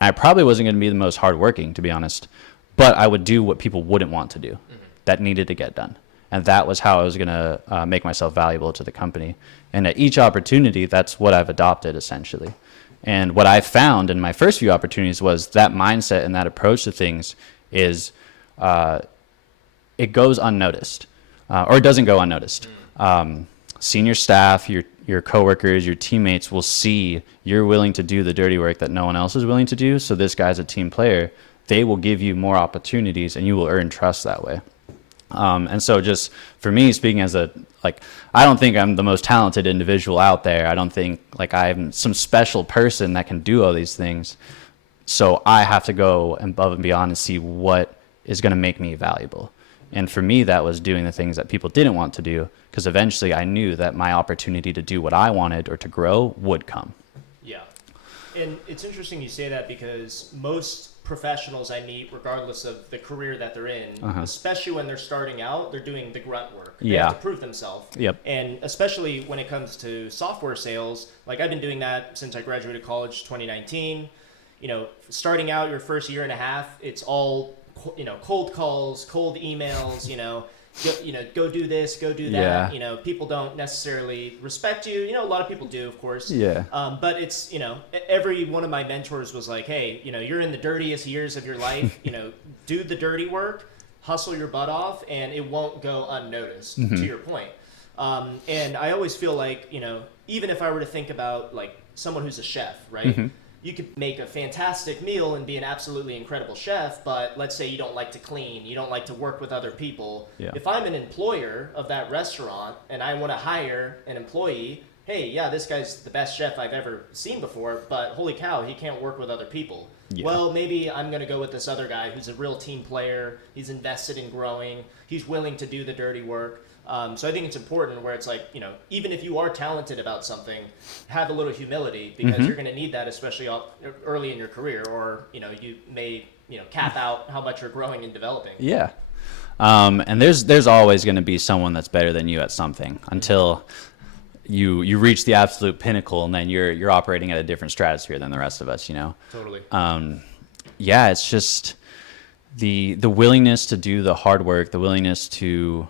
I probably wasn't going to be the most hardworking, to be honest, but I would do what people wouldn't want to do that needed to get done. And that was how I was going to make myself valuable to the company. And at each opportunity, that's what I've adopted essentially. And what I found in my first few opportunities was that mindset and that approach to things is it goes unnoticed, or it doesn't go unnoticed. Senior staff, your coworkers, your teammates will see you're willing to do the dirty work that no one else is willing to do. So this guy's a team player. They will give you more opportunities and you will earn trust that way. And so just for me, speaking as I don't think I'm the most talented individual out there. I don't think like I'm some special person that can do all these things. So I have to go above and beyond and see what is going to make me valuable. And for me, that was doing the things that people didn't want to do, because eventually I knew that my opportunity to do what I wanted or to grow would come. Yeah. And it's interesting you say that, because most professionals I meet, regardless of the career that they're in, especially when they're starting out, they're doing the grunt work. They have to prove themselves. Yep. And especially when it comes to software sales, like I've been doing that since I graduated college 2019. You know, starting out your first year and a half, it's all, you know, cold calls, cold emails, go do this, go do that. Yeah. You know, people don't necessarily respect you. You know, a lot of people do, of course. Yeah. But it's, every one of my mentors was like, hey, you're in the dirtiest years of your life, do the dirty work, hustle your butt off, and it won't go unnoticed, to your point. And I always feel like, even if I were to think about like someone who's a chef, right? You could make a fantastic meal and be an absolutely incredible chef, but let's say you don't like to clean, you don't like to work with other people. Yeah. If I'm an employer of that restaurant and I want to hire an employee, hey, yeah, this guy's the best chef I've ever seen before, but holy cow, he can't work with other people. Yeah. Well, maybe I'm going to go with this other guy who's a real team player. He's invested in growing. He's willing to do the dirty work. So I think it's important where it's like, even if you are talented about something, have a little humility, because you're going to need that, especially early in your career, or, you may, cap out how much you're growing and developing. Yeah. And there's always going to be someone that's better than you at something until you reach the absolute pinnacle, and then you're operating at a different stratosphere than the rest of us, Totally. Yeah, it's just the willingness to do the hard work, the willingness to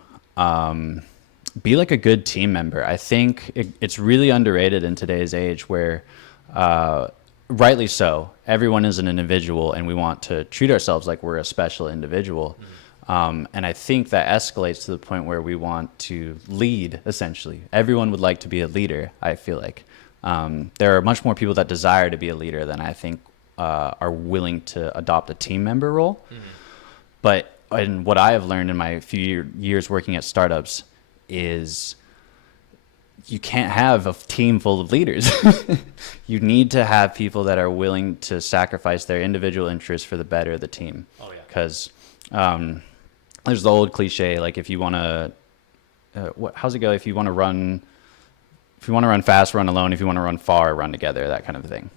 be like a good team member. I think it's really underrated in today's age where, rightly so, everyone is an individual and we want to treat ourselves like we're a special individual. And I think that escalates to the point where we want to lead, essentially. Everyone would like to be a leader, I feel like. There are much more people that desire to be a leader than I think are willing to adopt a team member role. But and what I have learned in my few years working at startups is you can't have a team full of leaders. You need to have people that are willing to sacrifice their individual interests for the better of the team. Oh, yeah. Because there's the old cliche, like if you want to, how's it go? If you want to run fast, run alone. If you want to run far, run together, that kind of thing.